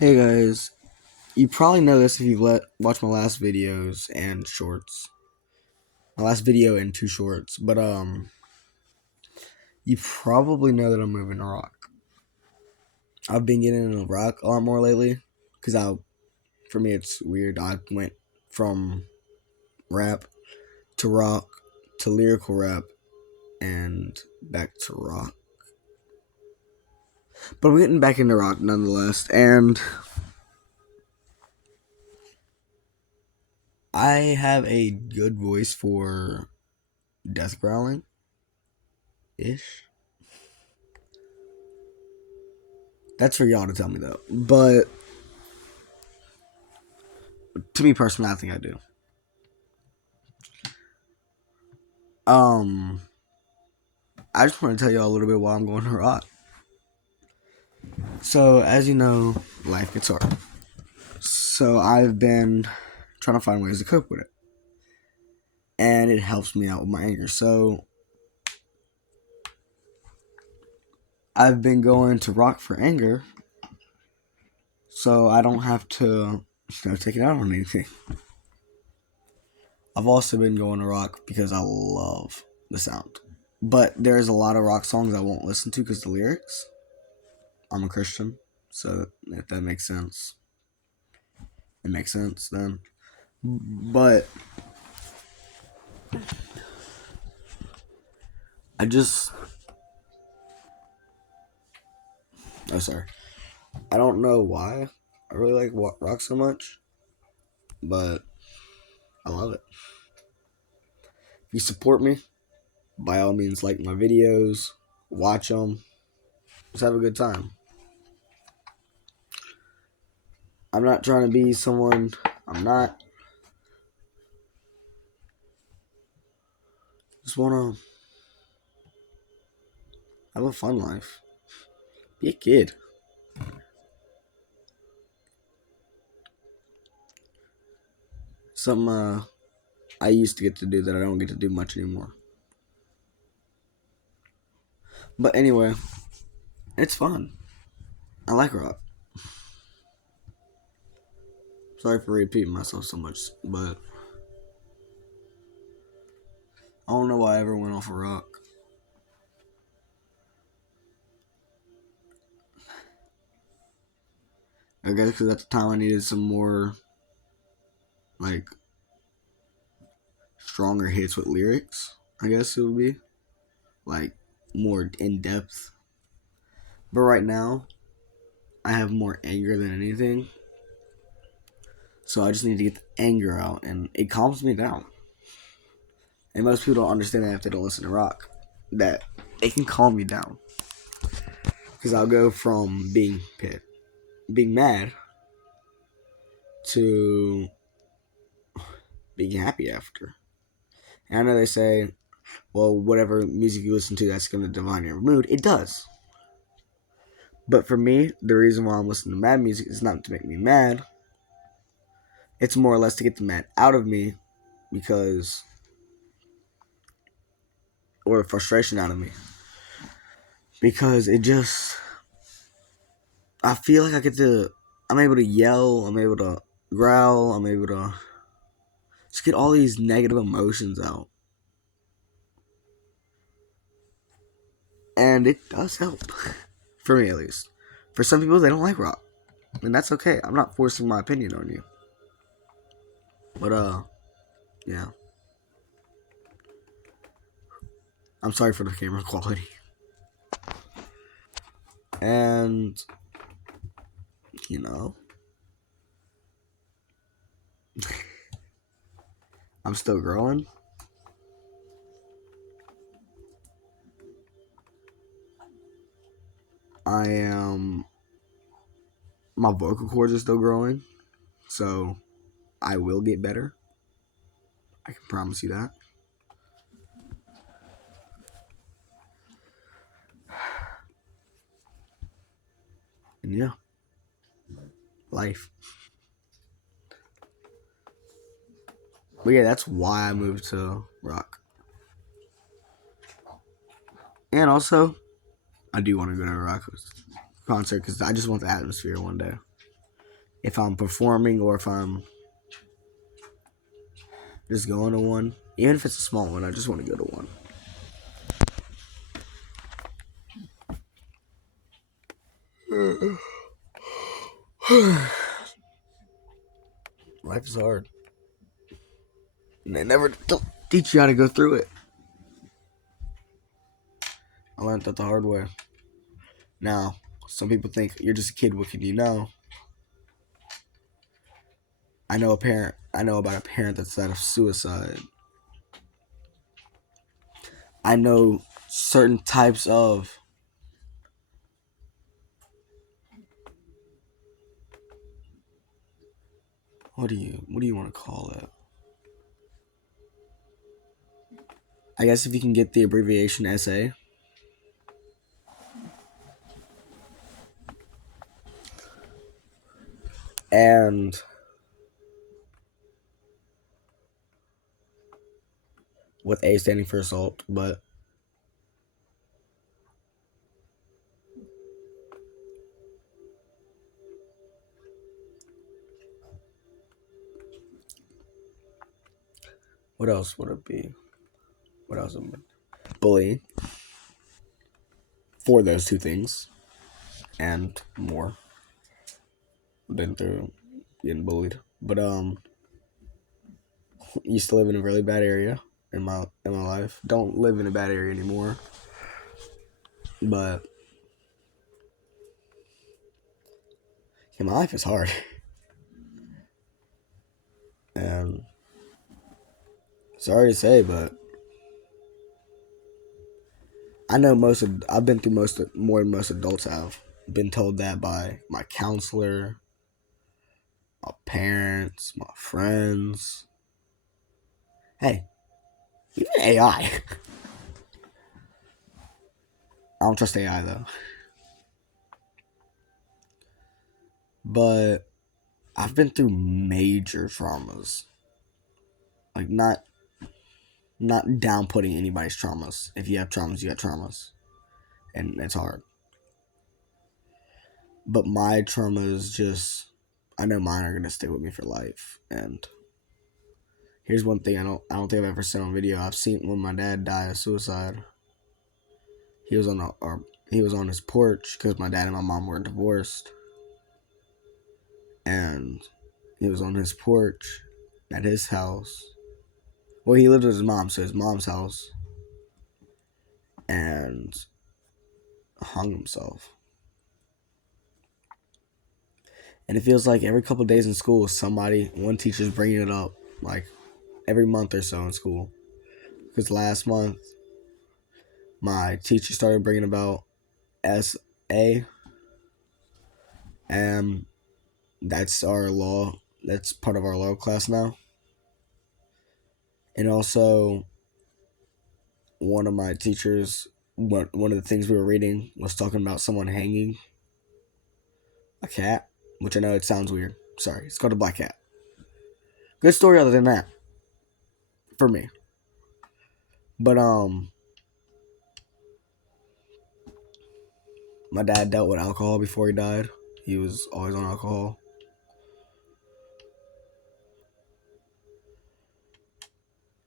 Hey guys, you probably know this if you've watched my last videos and shorts. My last video and two shorts, but you probably know that I'm moving to rock. I've been getting into rock a lot more lately, cause for me it's weird. I went from rap to rock to lyrical rap and back to rock. But we're getting back into rock nonetheless, and I have a good voice for death growling ish. That's for y'all to tell me though. But to me personally, I think I do. Um, I just want to tell y'all a little bit why I'm going to rock. So, as you know, life gets hard. So, I've been trying to find ways to cope with it. And it helps me out with my anger. So, I've been going to rock for anger. So, I don't have to, take it out on anything. I've also been going to rock because I love the sound. But there's a lot of rock songs I won't listen to because the lyrics. I'm a Christian. So, if that makes sense, it makes sense then. But I just, oh sorry, I don't know why I really like rock so much, but I love it. If you support me, by all means, like my videos, watch them, just have a good time. I'm not trying to be someone I'm not. Just want to have a fun life. Be a kid. Something I used to get to do that I don't get to do much anymore. But anyway, it's fun. I like rock. Sorry for repeating myself so much, but I don't know why I ever went off of rock. I guess because at the time I needed some more, like, stronger hits with lyrics, I guess it would be. Like, more in depth. But right now, I have more anger than anything. So I just need to get the anger out, and it calms me down. And most people don't understand that if they don't listen to rock, that it can calm me down. Because I'll go from being mad, to being happy after. And I know they say, well, whatever music you listen to, that's going to define your mood. It does. But for me, the reason why I'm listening to mad music is not to make me mad. It's more or less to get the mad out of me because, or frustration out of me. Because it just, I feel like I'm able to yell, I'm able to growl, I'm able to just get all these negative emotions out. And it does help. For me, at least. For some people, they don't like rock. And that's okay. I'm not forcing my opinion on you. But, yeah. I'm sorry for the camera quality. And, you know, I'm still growing. My vocal cords are still growing. So, I will get better. I can promise you that. And yeah, life. But yeah, that's why I moved to rock. And also, I do want to go to a rock concert because I just want the atmosphere one day. if I'm performing or if I'm just going to one. Even if it's a small one, I just want to go to one. Life is hard. And they never teach you how to go through it. I learned that the hard way. Now, some people think you're just a kid. What can you know? I know about a parent that's died of suicide. I know certain types of what do you want to call it? I guess if you can get the abbreviation SA. And with A standing for assault, but what else would it be? What else would it be? Bullying. For those two things. And more. Been through getting bullied. But used to live in a really bad area in my life. Don't live in a bad area anymore. But yeah, my life is hard. And sorry to say, but I know I've been through more than most adults have. Been told that by my counselor, my parents, my friends. Hey, even AI. I don't trust AI though. But I've been through major traumas. Like not downputting anybody's traumas. If you have traumas, you got traumas. And it's hard. But my traumas just I know mine are gonna stay with me for life. And here's one thing I don't think I've ever said on video. I've seen when my dad died of suicide. He was he was on his porch because my dad and my mom were divorced, and he was on his porch at his house. Well, he lived with his mom, so his mom's house, and hung himself. And it feels like every couple of days in school, one teacher's bringing it up, like every month or so in school. Because last month, my teacher started bringing about SA, and that's our law. That's part of our law class now. And also, one of my teachers, one of the things we were reading was talking about someone hanging a cat, which I know it sounds weird. Sorry, it's called a black cat. Good story other than that, for me. But my dad dealt with alcohol before he died. He was always on alcohol.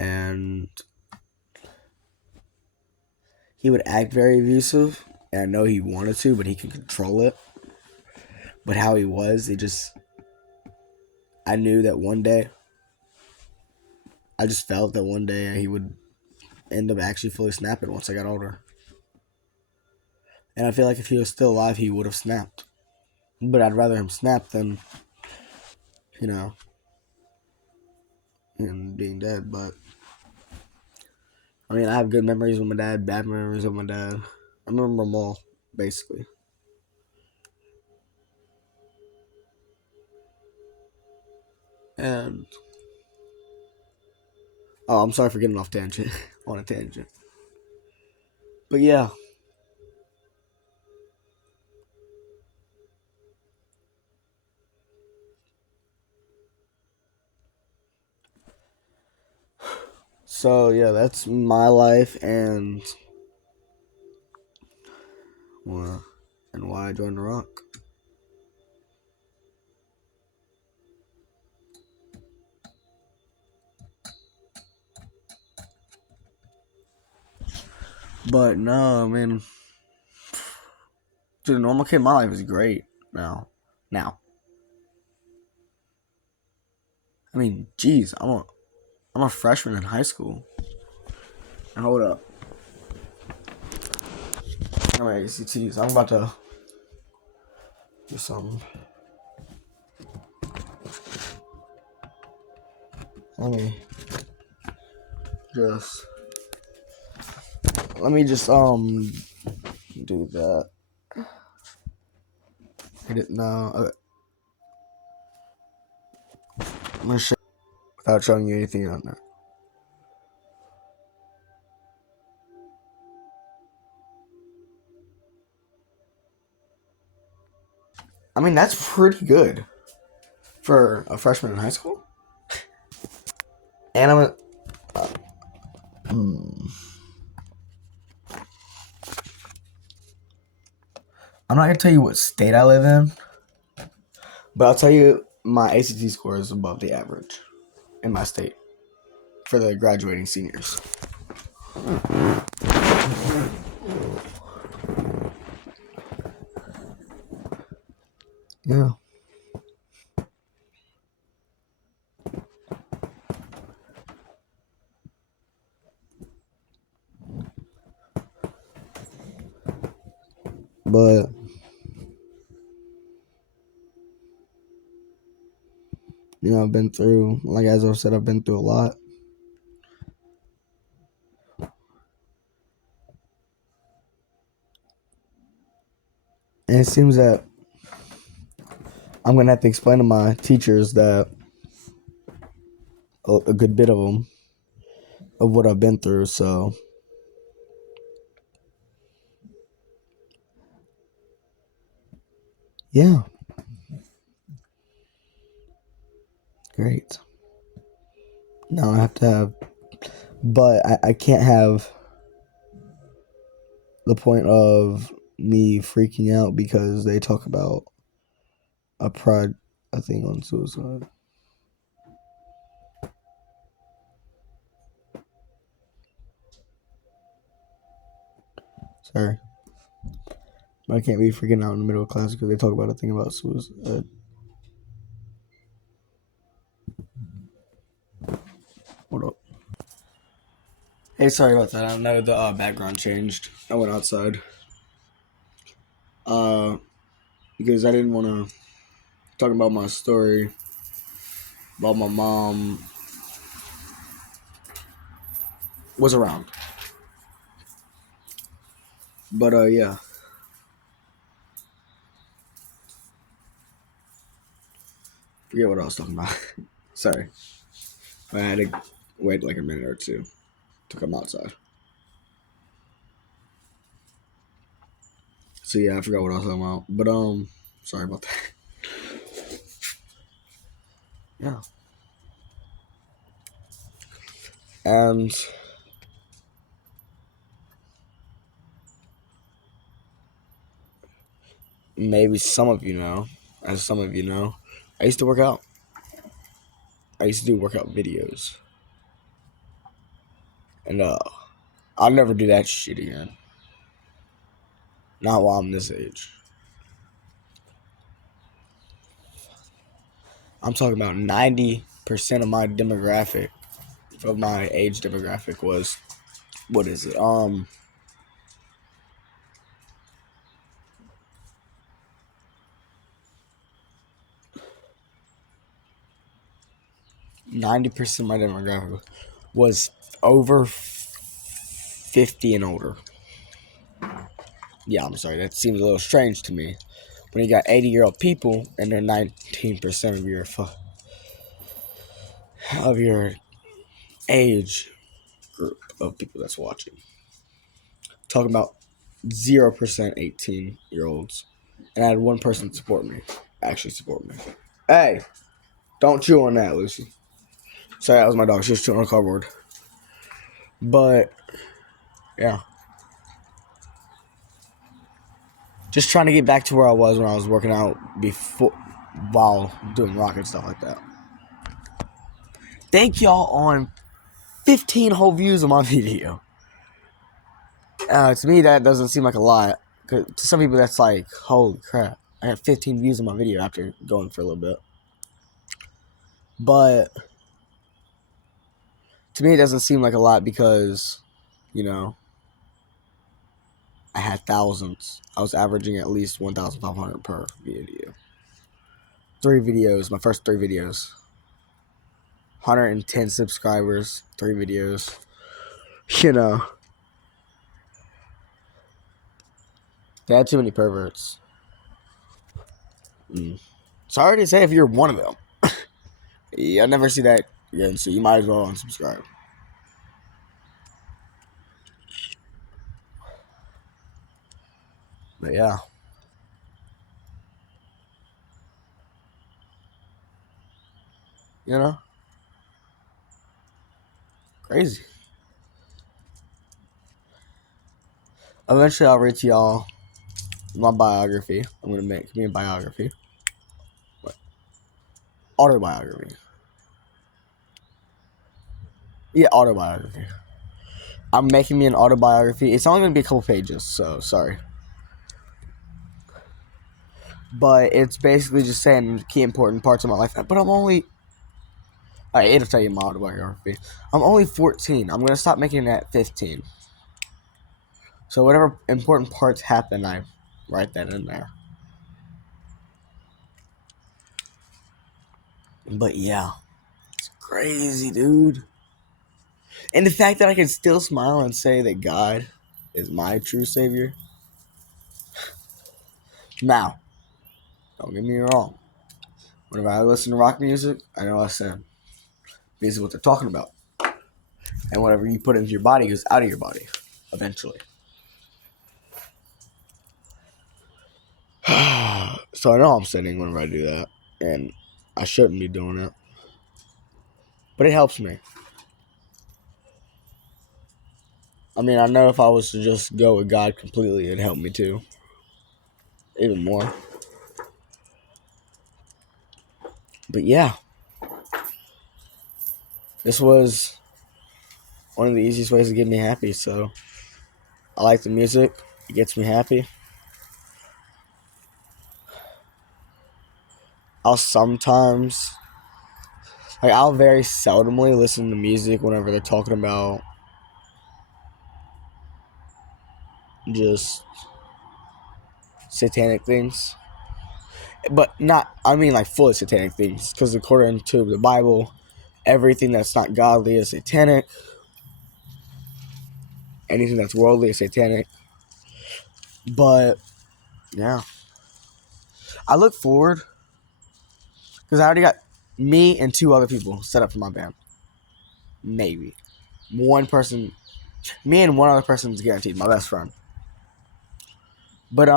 And he would act very abusive. And I know he wanted to, but he could control it. But how he was, I knew that one day, I just felt that one day he would end up actually fully snapping once I got older. And I feel like if he was still alive, he would have snapped. But I'd rather him snap than, you know, him being dead. But I mean, I have good memories with my dad, bad memories with my dad. I remember them all, basically. And oh, I'm sorry for getting off tangent on a tangent. But yeah. So yeah, that's my life and well, and why I joined the Rock. But no, I mean, dude, a normal kid in my life is great now. I mean, geez, I'm a freshman in high school. Hold up. I'm at ACTs. I'm about to do something. Let me just do that. Hit it now. Okay. I'm gonna show without showing you anything on there. I mean, that's pretty good for a freshman in high school. And I'm not gonna tell you what state I live in, but I'll tell you my ACT score is above the average in my state for the graduating seniors. Yeah. But you know, I've been through, like as I've said, I've been through a lot. And it seems that I'm gonna have to explain to my teachers that a good bit of them of what I've been through. So yeah, great. Now I have to have, but I can't have the point of me freaking out because they talk about a thing on suicide. Sorry. But I can't be freaking out in the middle of class because they talk about a thing about suicide. Hold up. Hey, sorry about that. I know the background changed. I went outside. Because I didn't want to talk about my story about my mom was around. But yeah. Forget what I was talking about. Sorry. I had to wait like a minute or two to come outside. So yeah, I forgot what I was talking about. But sorry about that. Yeah. And maybe some of you know, as some of you know, I used to work out. I used to do workout videos. And I'll never do that shit again. Not while I'm this age. I'm talking about 90% of my demographic, of my age demographic was, what is it? 90% of my demographic was over 50 and older. Yeah, I'm sorry, that seems a little strange to me. When you got 80-year-old people and they're 19% of your age group of people that's watching. Talking about 0% 18-year-olds. And I had one person support me. Hey, don't chew on that, Lucy. Sorry, that was my dog. She was chewing on cardboard. But, yeah. Just trying to get back to where I was when I was working out while doing rock and stuff like that. Thank y'all on 15 whole views of my video. To me, that doesn't seem like a lot. 'Cause to some people, that's like, holy crap. I had 15 views on my video after going for a little bit. But to me, it doesn't seem like a lot because, you know, I had thousands. I was averaging at least 1,500 per video. 3 videos, my first 3 videos. 110 subscribers, 3 videos. You know, they had too many perverts. Sorry to say if you're one of them. Yeah, I never see that again, so you might as well unsubscribe. But yeah. You know? Crazy. Eventually I'll read to y'all my biography. I'm gonna make me a biography. What? Autobiography. Yeah, autobiography. I'm making me an autobiography. It's only gonna be a couple pages, so sorry. But it's basically just saying key important parts of my life. But I'm only... Alright, it'll tell you my autobiography. I'm only 14. I'm gonna stop making it at 15. So whatever important parts happen, I write that in there. But yeah, it's crazy, dude. And the fact that I can still smile and say that God is my true savior. Now, don't get me wrong. Whenever I listen to rock music, I know I said this is what they're talking about. And whatever you put into your body goes out of your body, eventually. So I know I'm sinning whenever I do that. And I shouldn't be doing it. But it helps me. I mean, I know if I was to just go with God completely, it'd help me too. Even more. But yeah. This was one of the easiest ways to get me happy, so I like the music. It gets me happy. I'll very seldomly listen to music whenever they're talking about just satanic things. But not, I mean like fully satanic things. Because according to the Bible, everything that's not godly is satanic. Anything that's worldly is satanic. But, yeah. I look forward, because I already got me and 2 other people set up for my band. Maybe. One person, me and 1 other person is guaranteed, my best friend. But,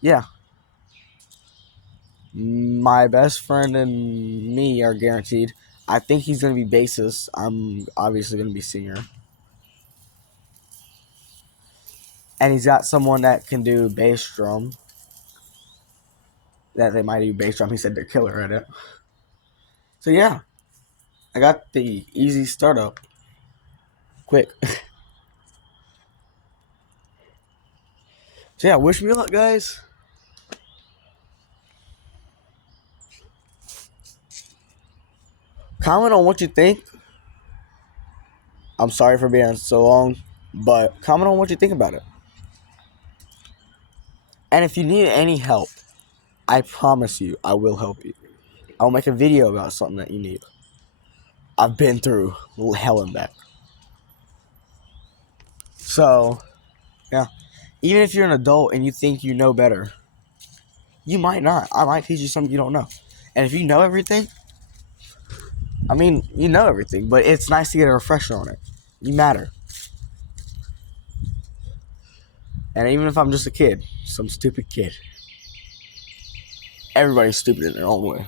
yeah. My best friend and me are guaranteed. I think he's going to be bassist. I'm obviously going to be singer. And he's got someone that can do bass drum. That they might do bass drum. He said they're killer at it. So yeah. I got the easy startup. Quick. So yeah, wish me luck, guys. Comment on what you think. I'm sorry for being so long, but comment on what you think about it. And if you need any help, I promise you, I will help you. I'll make a video about something that you need. I've been through hell and back. So, yeah. Even if you're an adult and you think you know better, you might not. I might teach you something you don't know. And if you know everything, I mean, you know everything, but it's nice to get a refresher on it. You matter. And even if I'm just a kid, some stupid kid, everybody's stupid in their own way.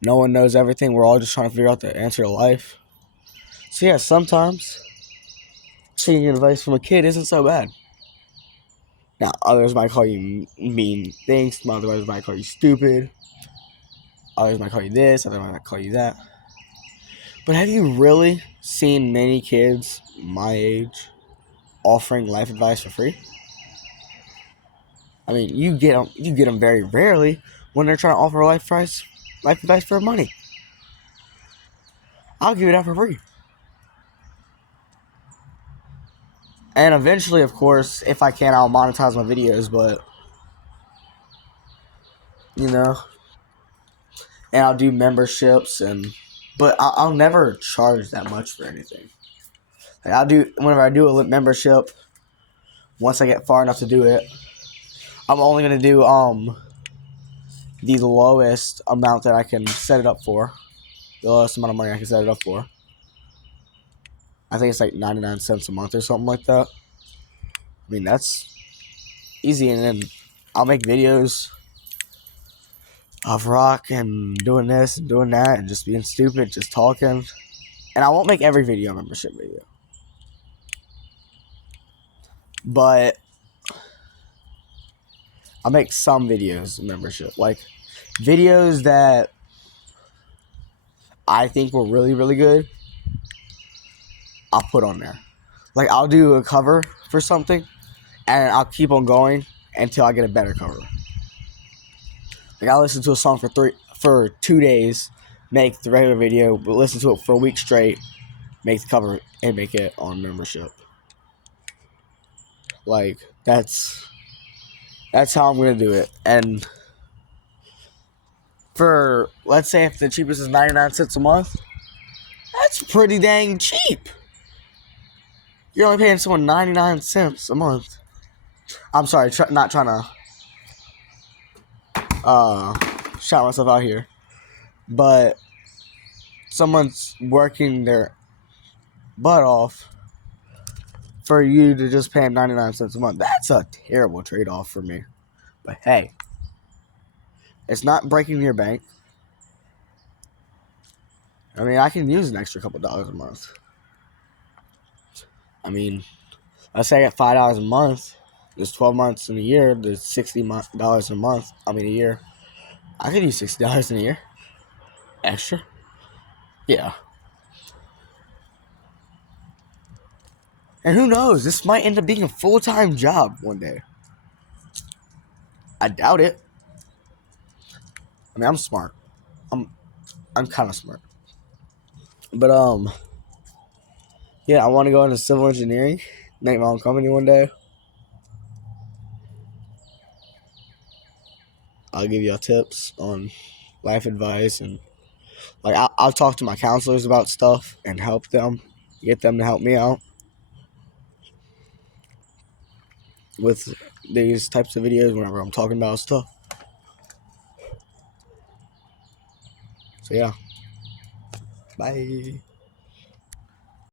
No one knows everything. We're all just trying to figure out the answer to life. So yeah, sometimes seeking advice from a kid isn't so bad. Now, others might call you mean things. Others might call you stupid. others might call you this, others might call you that. But have you really seen many kids my age offering life advice for free? I mean, you get them very rarely when they're trying to offer life advice for money. I'll give it out for free. And eventually, of course, if I can, I'll monetize my videos, but, you know, and I'll do memberships, but I'll never charge that much for anything. Like whenever I do a membership, once I get far enough to do it, I'm only going to do, the lowest amount that I can set it up for. The lowest amount of money I can set it up for. I think it's like 99 cents a month or something like that. I mean, that's easy. And then I'll make videos of Rock and doing this and doing that and just being stupid, just talking. And I won't make every video a membership video. But I'll make some videos a membership. Like, videos that I think were really, really good, I'll put on there. Like, I'll do a cover for something, and I'll keep on going until I get a better cover. Like, I'll listen to a song for 2 days, make the regular video, but listen to it for a week straight, make the cover, and make it on membership. Like, that's how I'm going to do it. And for, let's say if the cheapest is 99 cents a month, that's pretty dang cheap. You're only paying someone 99 cents a month. I'm sorry, not trying to shout myself out here. But someone's working their butt off for you to just pay them 99 cents a month. That's a terrible trade-off for me. But hey, it's not breaking your bank. I mean, I can use an extra couple dollars a month. I mean, let's say I get $5 a month. There's 12 months in a year. There's $60 a month. I mean, a year. I could use $60 in a year. Extra. Yeah. And who knows? This might end up being a full-time job one day. I doubt it. I mean, I'm smart. I'm kind of smart. But yeah, I want to go into civil engineering, make my own company one day. I'll give y'all tips on life advice, and like I'll talk to my counselors about stuff and help them, get them to help me out with these types of videos whenever I'm talking about stuff. So yeah, bye.